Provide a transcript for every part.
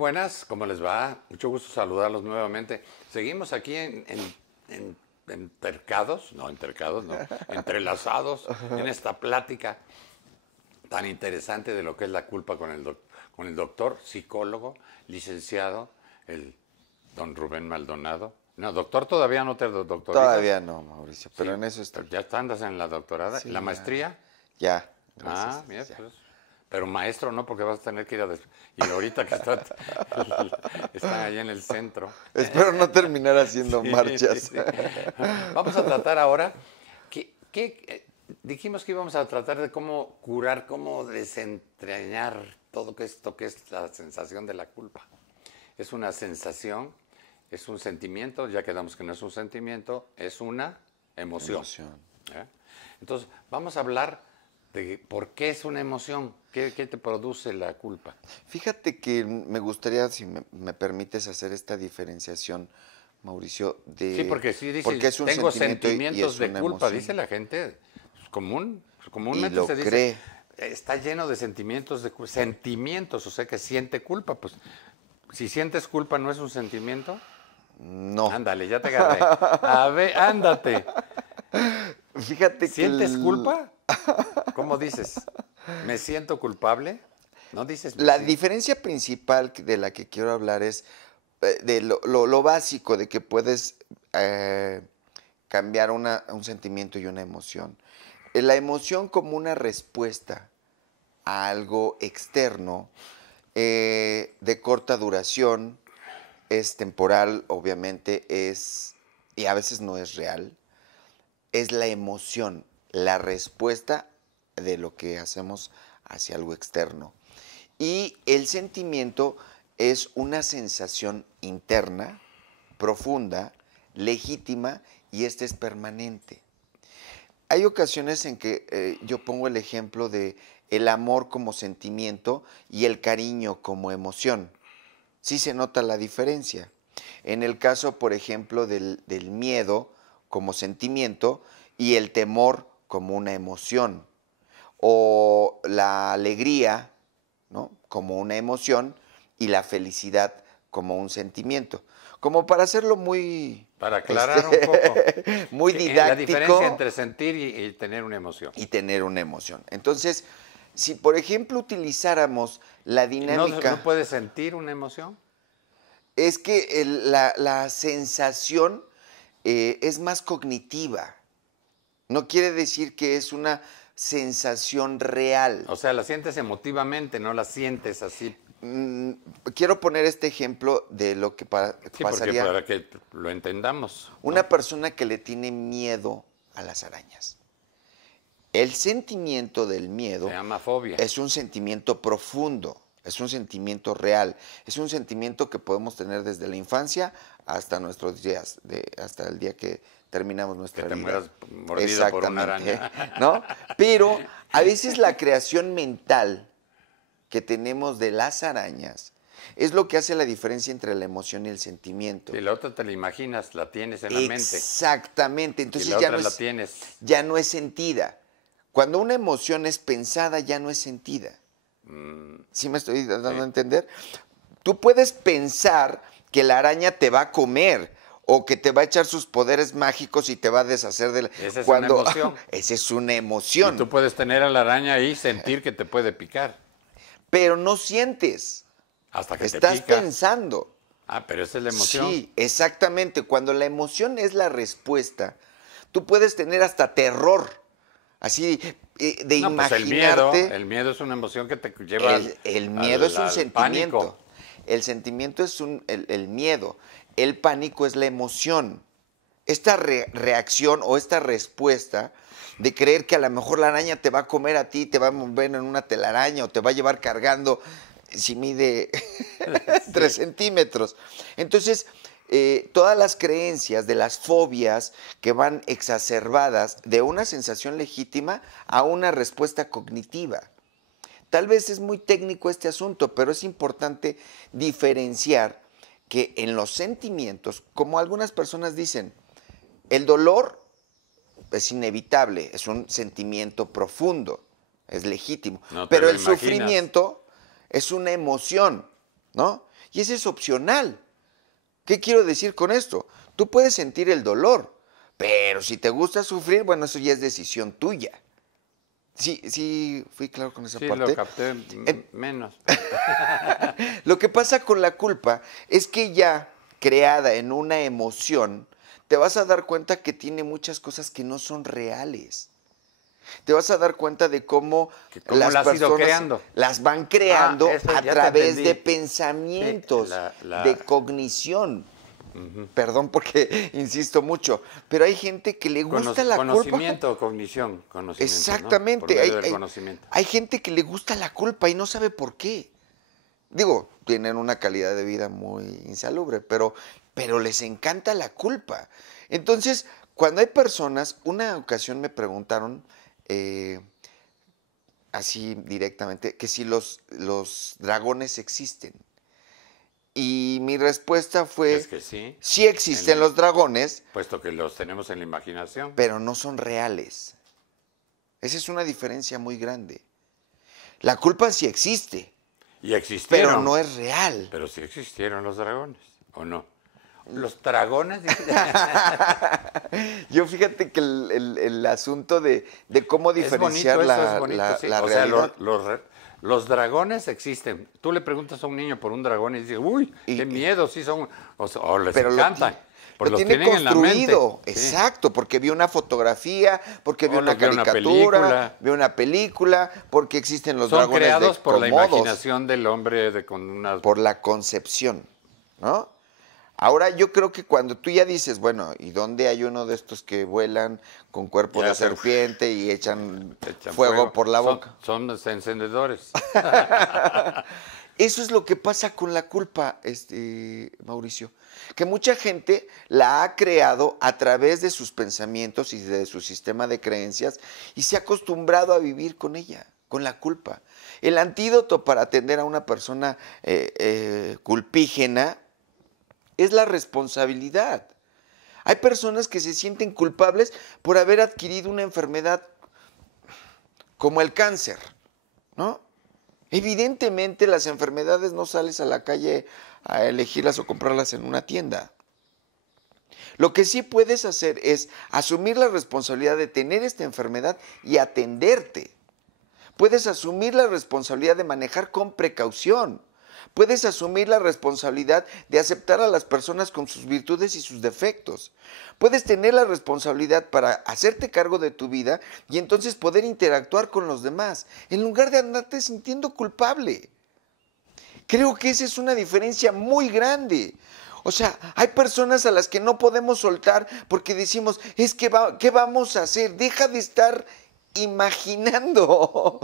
buenas, ¿cómo les va? Mucho gusto saludarlos nuevamente. Seguimos aquí entercados, no, entrelazados en esta plática tan interesante de lo que es la culpa con el doctor, psicólogo, licenciado, el don Rubén Maldonado. No, doctor todavía no te doctorizas. Todavía no, Mauricio, pero Sí, en eso está. ¿Ya andas en la doctorada? Sí, ¿La ya. maestría? Ya, gracias. Ah, mira, ya. pues. Pero maestro no, porque vas a tener que ir a... Y ahorita que está ahí en el centro. Espero no terminar haciendo marchas. Sí. Vamos a tratar ahora... dijimos que íbamos a tratar de cómo curar, cómo desentrañar todo esto que es la sensación de la culpa. Es una sensación, es un sentimiento, ya quedamos que no es un sentimiento, es una emoción. ¿Eh? Entonces, vamos a hablar de por qué es una emoción, qué te produce la culpa. Fíjate que me gustaría, si me permites, hacer esta diferenciación, Mauricio, de... Sí, porque sí dice, porque es un tengo sentimiento sentimientos y es de una culpa, emoción. dice la gente, comúnmente Y lo se dice, cree. está lleno de sentimientos, sentimientos, o sea que siente culpa, pues si sientes culpa no es un sentimiento. No. Ándale, ya te agarré. A ver, ándate. Fíjate que... ¿Sientes culpa? ¿Cómo dices? ¿Me siento culpable? No dices... La diferencia principal de la que quiero hablar es de lo básico de que puedes cambiar un sentimiento y una emoción. La emoción como una respuesta a algo externo de corta duración, es temporal, obviamente, y a veces no es real, es la emoción, la respuesta de lo que hacemos hacia algo externo. Y el sentimiento es una sensación interna, profunda, legítima, y esta es permanente. Hay ocasiones en que yo pongo el ejemplo de el amor como sentimiento y el cariño como emoción. Sí se nota la diferencia. En el caso, por ejemplo, del miedo como sentimiento y el temor como una emoción, o la alegría, ¿no?, como una emoción, y la felicidad como un sentimiento. Como para hacerlo muy... Para aclarar un poco. muy didáctico. La diferencia entre sentir y tener una emoción. Y tener una emoción. Entonces, si por ejemplo utilizáramos la dinámica... ¿No puedes sentir una emoción? Es que la sensación es más cognitiva. No quiere decir que es una sensación real. O sea, la sientes emotivamente, no la sientes así. Quiero poner este ejemplo de lo que Sí, pasaría. para que lo entendamos, ¿no? Una persona que le tiene miedo a las arañas. El sentimiento del miedo se llama fobia. Es un sentimiento profundo, es un sentimiento real, es un sentimiento que podemos tener desde la infancia hasta nuestros días, hasta el día que terminamos nuestra vida. Que te mueras mordido por una araña. ¿No? Pero a veces la creación mental que tenemos de las arañas es lo que hace la diferencia entre la emoción y el sentimiento. Y la otra te la imaginas, la tienes en la mente. Exactamente, entonces y la otra la tienes. Ya no es sentida. Cuando una emoción es pensada, ya no es sentida. ¿Sí me estoy dando a entender? Tú puedes pensar que la araña te va a comer o que te va a echar sus poderes mágicos y te va a deshacer de la... Esa es una emoción. Esa es una emoción. Y tú puedes tener a la araña ahí y sentir que te puede picar. Pero no sientes. Hasta que estás te pica. Pensando. Ah, pero esa es la emoción. Sí, exactamente. Cuando la emoción es la respuesta, tú puedes tener hasta terror. Así de imaginarte. Pues el miedo es una emoción que te lleva el miedo es un sentimiento. Pánico. El sentimiento es el miedo. El pánico es la emoción. Esta reacción o esta respuesta de creer que a lo mejor la araña te va a comer a ti, te va a mover en una telaraña o te va a llevar cargando si mide 3 centímetros. Entonces, todas las creencias de las fobias que van exacerbadas de una sensación legítima a una respuesta cognitiva. Tal vez es muy técnico este asunto, pero es importante diferenciar que en los sentimientos, como algunas personas dicen, el dolor es inevitable, es un sentimiento profundo, es legítimo, pero el sufrimiento es una emoción, ¿no? Y ese es opcional. ¿Qué quiero decir con esto? Tú puedes sentir el dolor, pero si te gusta sufrir, bueno, eso ya es decisión tuya. Sí, fui claro con esa Sí, parte. lo capté menos. Lo que pasa con la culpa es que ya creada en una emoción, te vas a dar cuenta que tiene muchas cosas que no son reales. Te vas a dar cuenta de cómo ¿Cómo las la has ido personas creando? las van creando Eso a ya te través entendí. de Sí, pensamientos, de cognición. Ujú. Perdón porque insisto mucho, pero hay gente que le gusta la culpa. Conocimiento o cognición. Conocimiento, ¿no? Por Exactamente. medio del conocimiento. Hay gente que le gusta la culpa y no sabe por qué. Digo, tienen una calidad de vida muy insalubre, pero les encanta la culpa. Entonces, cuando hay personas, una ocasión me preguntaron así directamente que si los dragones existen. Y mi respuesta Es fue, que sí, sí existen los dragones, puesto que los tenemos en la imaginación. pero no son reales. Esa es una diferencia muy grande. La culpa sí existe, Y existieron. pero no es real. Pero sí existieron los dragones, ¿o no? Los dragones. Yo fíjate que el asunto de cómo diferenciar es bonito, sí. la O sea, realidad. los dragones existen. Tú le preguntas a un niño por un dragón y dice, uy, qué miedo, sí son. O les pero encantan. Pues lo los tiene tienen en la mente. construido, Sí. exacto, porque vio una fotografía, porque vio O una los vio en una caricatura, película. vio una película, porque existen los Son dragones creados de por la Komodos, imaginación del hombre con una... por la concepción, ¿no? Ahora yo creo que cuando tú ya dices, bueno, ¿y dónde hay uno de estos que vuelan con cuerpo Ya de se- serpiente y echan echan fuego por la boca? Son encendedores. Eso es lo que pasa con la culpa, Mauricio, que mucha gente la ha creado a través de sus pensamientos y de su sistema de creencias y se ha acostumbrado a vivir con ella, con la culpa. El antídoto para atender a una persona culpígena es la responsabilidad. Hay personas que se sienten culpables por haber adquirido una enfermedad como el cáncer, ¿no? Evidentemente las enfermedades no sales a la calle a elegirlas o comprarlas en una tienda. Lo que sí puedes hacer es asumir la responsabilidad de tener esta enfermedad y atenderte. Puedes asumir la responsabilidad de manejar con precaución. Puedes asumir la responsabilidad de aceptar a las personas con sus virtudes y sus defectos. Puedes tener la responsabilidad para hacerte cargo de tu vida y entonces poder interactuar con los demás, en lugar de andarte sintiendo culpable. Creo que esa es una diferencia muy grande. O sea, hay personas a las que no podemos soltar porque decimos, es que ¿qué vamos a hacer? Deja de estar imaginando.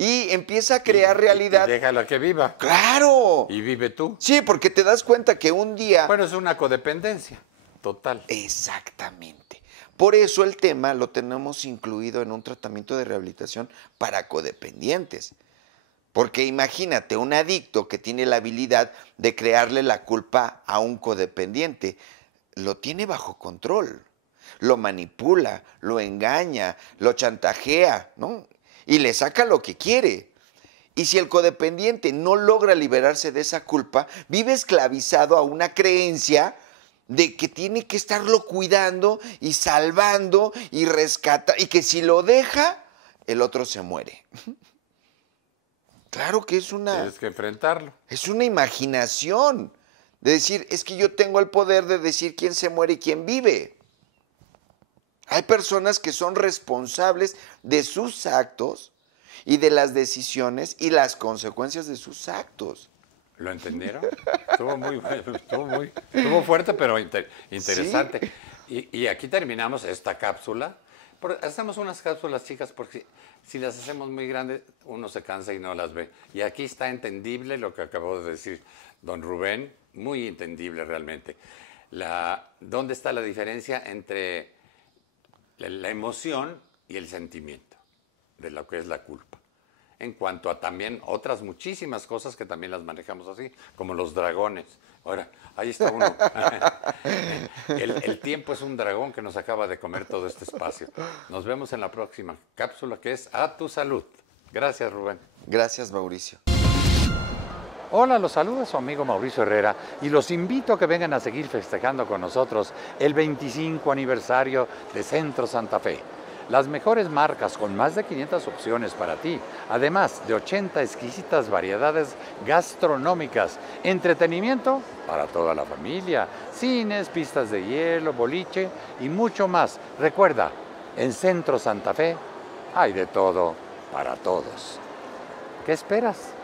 Y empieza a crear realidad. Y déjala que viva. ¡Claro! Y vive tú. Sí, porque te das cuenta que un día... Bueno, es una codependencia total. Exactamente. Por eso el tema lo tenemos incluido en un tratamiento de rehabilitación para codependientes. Porque imagínate, un adicto que tiene la habilidad de crearle la culpa a un codependiente, lo tiene bajo control, lo manipula, lo engaña, lo chantajea, ¿no? Y le saca lo que quiere. Y si el codependiente no logra liberarse de esa culpa, vive esclavizado a una creencia de que tiene que estarlo cuidando y salvando y rescatar, y que si lo deja, el otro se muere. Claro que Tienes que enfrentarlo. es una imaginación de decir, es que yo tengo el poder de decir quién se muere y quién vive. Hay personas que son responsables de sus actos y de las decisiones y las consecuencias de sus actos. ¿Lo entendieron? Estuvo fuerte, pero interesante. Sí. Y aquí terminamos esta cápsula. Hacemos unas cápsulas chicas porque si las hacemos muy grandes, uno se cansa y no las ve. Y aquí está entendible lo que acabó de decir don Rubén, muy entendible realmente. ¿Dónde está la diferencia entre la emoción y el sentimiento de lo que es la culpa? En cuanto a también otras muchísimas cosas que también las manejamos así, como los dragones. Ahora, ahí está uno. El tiempo es un dragón que nos acaba de comer todo este espacio. Nos vemos en la próxima cápsula que es A Tu Salud. Gracias, Rubén. Gracias, Mauricio. Hola, los saluda su amigo Mauricio Herrera y los invito a que vengan a seguir festejando con nosotros el 25 aniversario de Centro Santa Fe. Las mejores marcas con más de 500 opciones para ti, además de 80 exquisitas variedades gastronómicas, entretenimiento para toda la familia, cines, pistas de hielo, boliche y mucho más. Recuerda, en Centro Santa Fe hay de todo para todos. ¿Qué esperas?